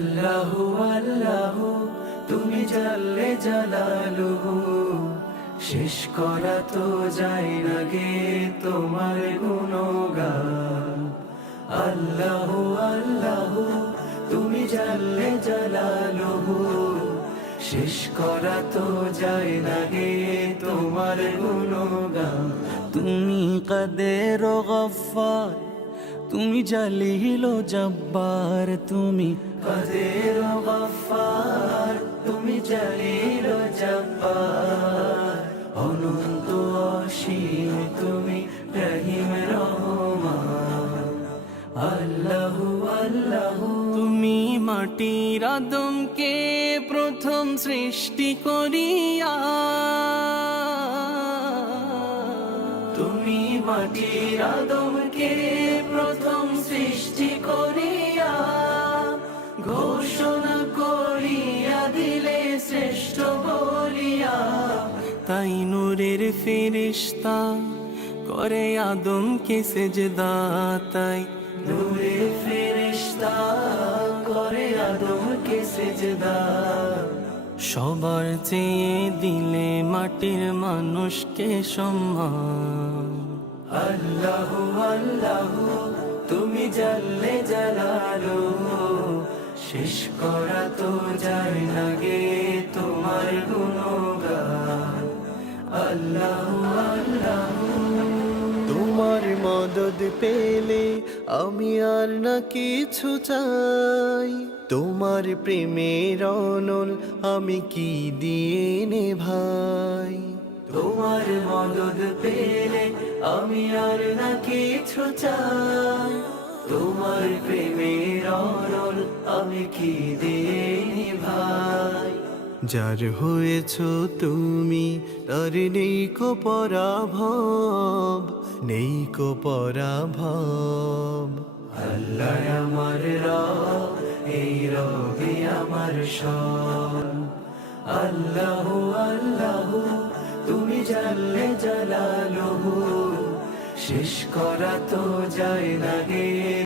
আল্লাহু আল্লাহু তুমি জাল্লে জালালুহু, শেষ করা তো যায় না গে তোমার গুণগান। আল্লাহু আল্লাহু তুমি জাল্লে জালালুহু, শেষ করা তো যায় না গে তোমার গুণগান। তুমি কাদের ও গফফার, তুমি জালিল ও জব্বার, তুমি কাদের ও গফফার, তুমি জালিল ও জব্বার, অনন্ত অসীম তুমি রহিম রহমান। আল্লাহু আল্লাহু তুমি মাটির আদমকে প্রথম সৃষ্টি করিয়া, তুমি মাটির আদমকে প্রথম সৃষ্টি করিয়া, ঘোষণা করিয়া দিলে শ্রেষ্ঠ বলিয়া। তাই নূরের ফেরেশতা করে আদমকে সেজদা, তাই নূরের ফেরেশতা করে আদমকে সেজদা। সবার চেয়ে দিলে মাটির মানুষকে সম্মান। আল্লাহু আল্লাহু তুমি জাল্লে জালালুহু, শেষ করা তো যায় না গে তোমার গুণগান। আল্লাহু আল্লাহু তোমার মদদ পেলে আমি আর না কিছু চাই, তোমার প্রেমের অনল আমি কি দিয়ে নে ভাই। তোমার মদদ পেলে আমি আর না কিছু চাই, তোমার প্রেমের অনল আমি কি দিয়ে নিভাই। যার হয়েছ তুমি তার নেই কো পরাভব, নেই কো পরাভব। আল্লাহ আমার রব, এই রবি আমার সব। আল্লাহু আল্লাহু তুমি জাল্লে জালালুহু, শেষ করা তো যায় না গে